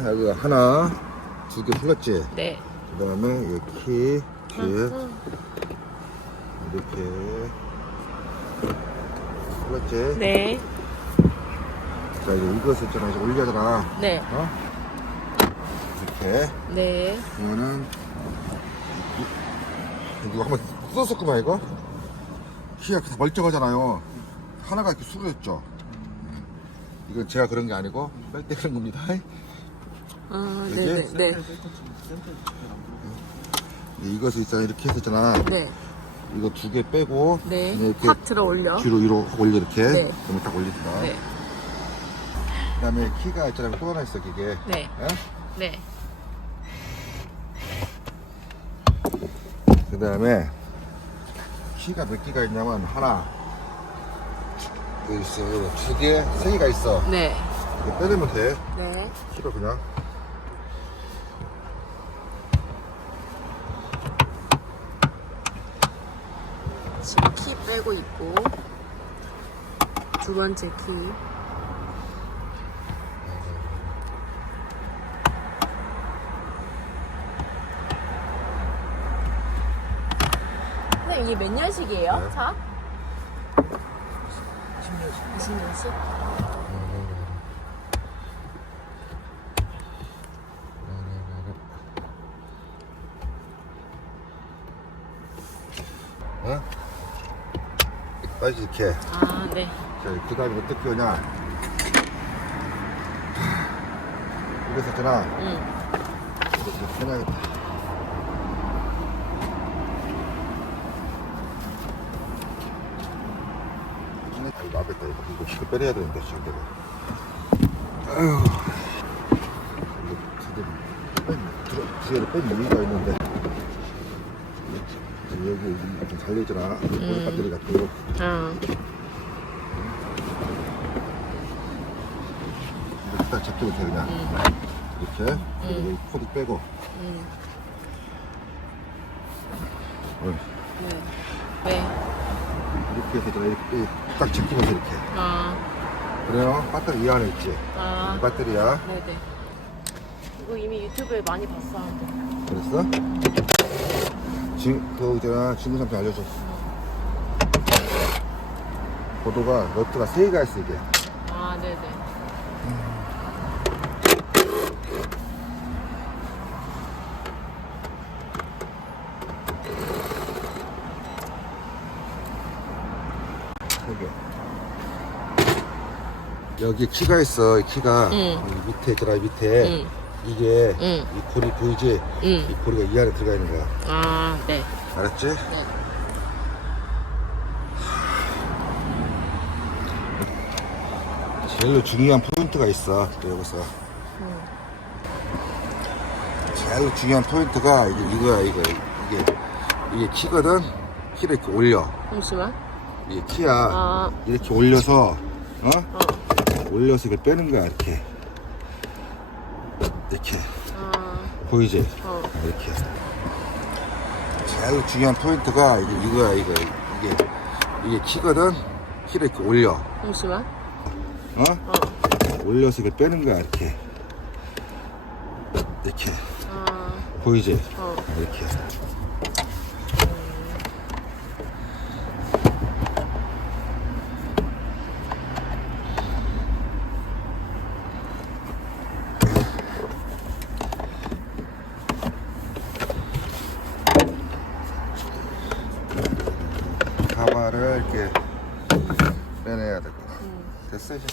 자, 여기 하나, 두 개 풀렸지? 네. 그 다음에 이 키, 뒤에 이렇게 풀렸지? 네. 자, 이제 이것을 있잖아. 이제 올려잖아. 네. 어? 이렇게. 네. 이거는 이거 한번 뜯었었구만 이거 키가 다 멀쩡하잖아요 하나가 이렇게 수그렸죠 이건 제가 그런 게 아니고 뺄 때 그런 겁니다 아, 그지? 네네. 네. 이것을 일단 이렇게 했었잖아 네. 이거 두 개 빼고 네. 그냥 이렇게 확 들어 올려. 뒤로 위로 확 올려 이렇게 네. 그러면 딱 올린다 네. 그 다음에 키가 있잖아요 또 하나 있어 이게 네. 네. 그 다음에 키가 몇 개가 있냐면 하나 여기 있어 두 개, 세 개가 있어 네. 이거 빼내면 돼 네. 키로 그냥 지금 키 빼고 있고. 두 번째 키. 선생님, 이게 몇 년식이에요? 네. 차? 20년씩? 어? 빠지 이렇게. 아, 네. 자, 그 다음에 어떻게 하냐. 이거 썼잖아. 응. 이렇게 해놔야겠다 아이고 아겠다 이거 이거 이거 빼내야 되는데 지금 내가. 아휴 이거 제대로 뺀 들어 뒤에를 뺀 무기가 있는데. 여기 좀 잘려있잖아 음. 배터리 거 아, 이렇게 딱 잡히면 돼 그냥 이렇게 그리고 이 코드 빼고 음. 어, 네. 네. 이렇게 해서 제가 이렇게 딱 잡히면서 이렇게 아, 그래요 배터리 이 안에 있지 아. 이 배터리야 네네. 이거 이미 유튜브에 많이 봤었는데. 그랬어? 지금 그 있잖아 친구한테 알려줘 보도가 너트가 세 개가 있어 이게 아, 네네. 세 개. 여기 키가 있어 이 키가 응. 여기 밑에 있잖아 밑에 응. 이게 응. 이 고리 보이지? 응. 이 고리가 이 안에 들어가 있는 거야 아, 네. 알았지? 네. 제일 중요한 포인트가 있어 여기서 제일 중요한 포인트가 이게 이거야 이거 이게 이게 키거든 키를 이렇게 올려 잠시만. 이게 키야 아, 이렇게 올려서 어 어. 올려서 이걸 빼는 거야 이렇게 이렇게 아, 보이지? 어. 이렇게. 제일 중요한 포인트가 이게 이거야 이거. 이게 이게 키거든? 키를 이렇게 올려. 잠시만. 어? 어. 올려서 이걸 빼는 거야 이렇게. 이렇게. 아, 보이지? 어. 이렇게 가발을 이렇게 빼내야 되고 됐어 이제